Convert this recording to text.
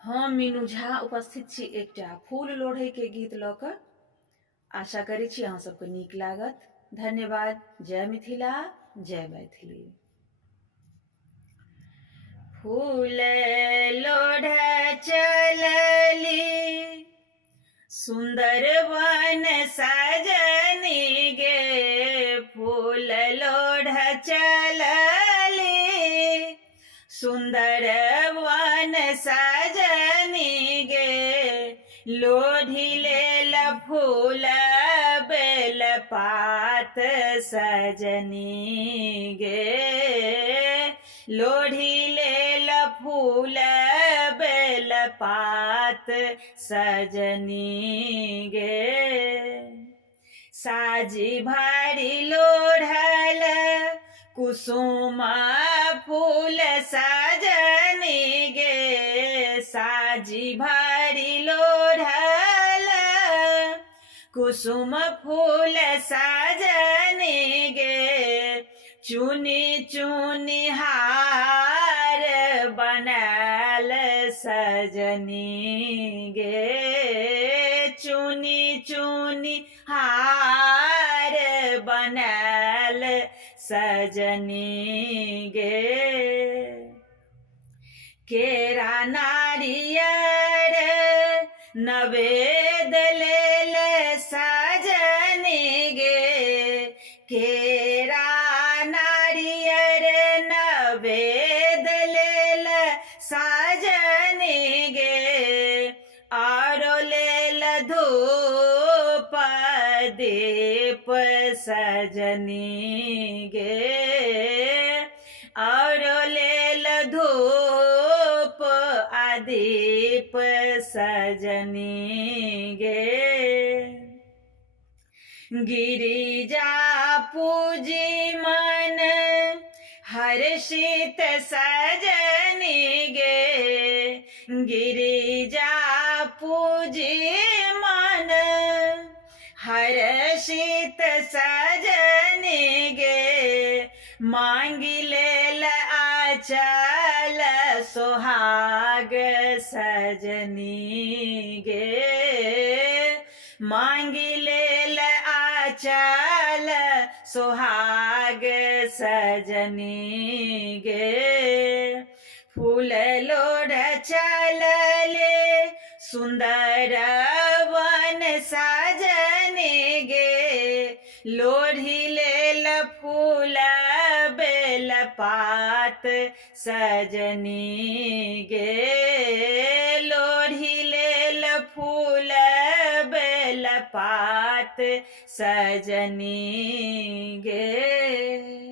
हम मीनू झा उपस्थित छी एकटा फूल लोढ़े के गीत लऽ कऽ। आशा करै छी अहाँ सबके नीक लागत। धन्यवाद। जय मिथिला, जय मैथिली। फूल लोढ़ चलली सुंदर वन सजनी गे, फूल लोढ़ चलली सुंदर वन सजनी गे, लोढ़ी लेल फूल बेल पात सजनी गे, लोढ़ी लेल फूल बेल पात सजनी गे। साजी भारी लोढ़ल कुसुम फूल सजनी गे, साजी भारी लोढ़ल कुसुम फूल सजनी गे, चुनी चुनी हार बनल सजनी गे, चुनी चुनी हार बनल सजनी गे। केरा नारियर नवेद लेल सजनी गे, केरा नारियर नवेद लेल सजनी गे, आरो लेल धूप दीप सजनी गे, आरो लेल धूप दीप सजनी गे। गिरिजा पूजी मन हर्षित सजनी गे, गिरिजा पूजी मन हर्षित सजनी गे, मांगी लेल आचल सोहाग सजनी गे, मांगी लेल आचल सोहाग सजनी गे। फूल लोढ़ चलले सुंदर वन सजनी गे, लोढ़ी लेल फूल बेल पात सजनी गे, लोढ़ी लेल फूल बेल पात सजनी गे।